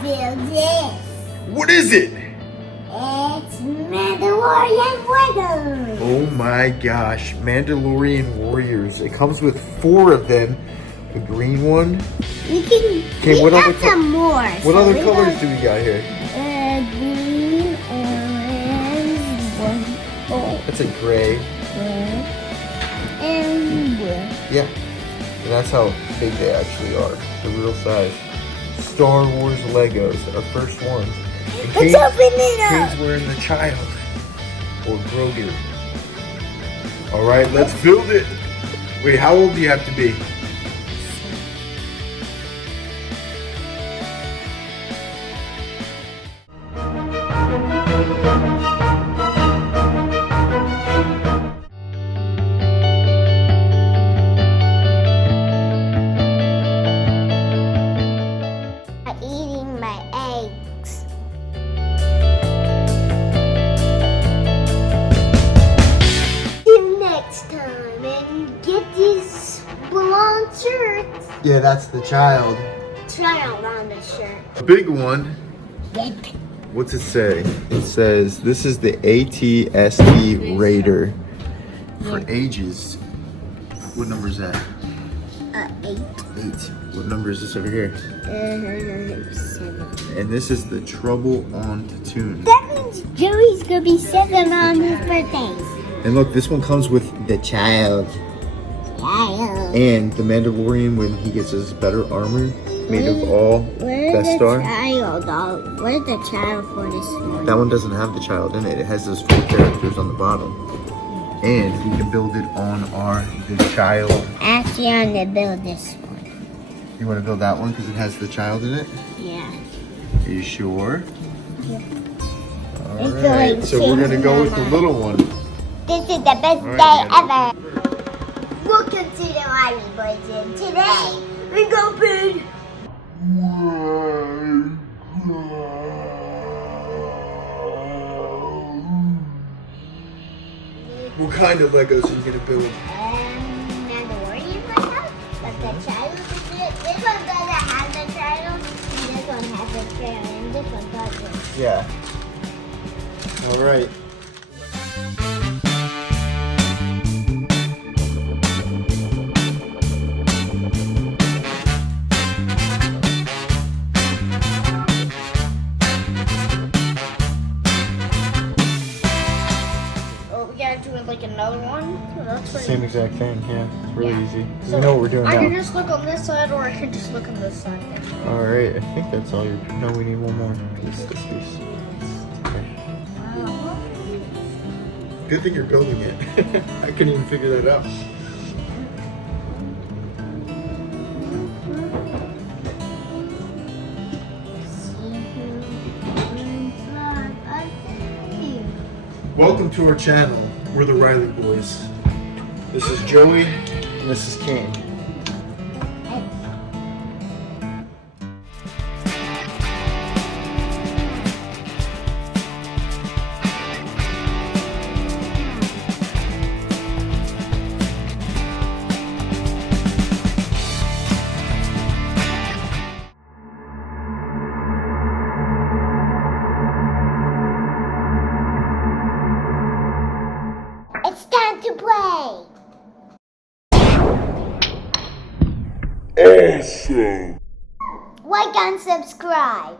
build this. What is it? It's Mandalorian Legos. Oh my gosh, Mandalorian Warriors. It comes with 4 of them. The green one. We can what add other some more. What other colors do we got here? Green, orange, That's a gray. and blue. Yeah. And that's how big they actually are. The real size. Star Wars Legos, our first ones. And Let's open it up. Kane's wearing the child. Or Grogu. Alright, let's build it. Wait, how old do you have to be? Eating my eggs. See you next time and get these blonde shirts. Yeah, that's the child. Child on the shirt. A big one. Yep. What's it say? It says this is the ATST Raider for ages. What number is that? 8. 8. What number is this over here? 7. And this is the Trouble on Tune. That means Joey's gonna be 7 on his birthday. And look, this one comes with the child Child. and the Mandalorian when he gets his better armor made of all Where's Best the Star. child? Where's the child for this one? That one doesn't have the child in it. It has those 4 characters on the bottom. And we can build it on the child. Actually, I'm gonna build this one. You want to build that one because it has the child in it? Yeah. Are you sure? Yeah. All It's right. like So we're gonna go with the little one. This is the best All day right, ever. Welcome to the Ivy Boys, and today we go big. What kind of Legos are you gonna build? Mandalorian Legos, but the child is it. This one doesn't have the child, and this one has the child, and this one doesn't. Yeah. All right. Oh, we gotta do like another one. Oh, that's pretty. Same exact thing. Yeah. It's really easy. So We know what we're doing I can now. just look on this side, or I can just look on this side. All right. I think that's all. No, we need one more. This piece. Okay. Good thing you're building it. I couldn't even figure that out. Welcome to our channel. We're the Riley Boys. This is Joey and this is Kane. It's time to play. Awesome. Like and subscribe.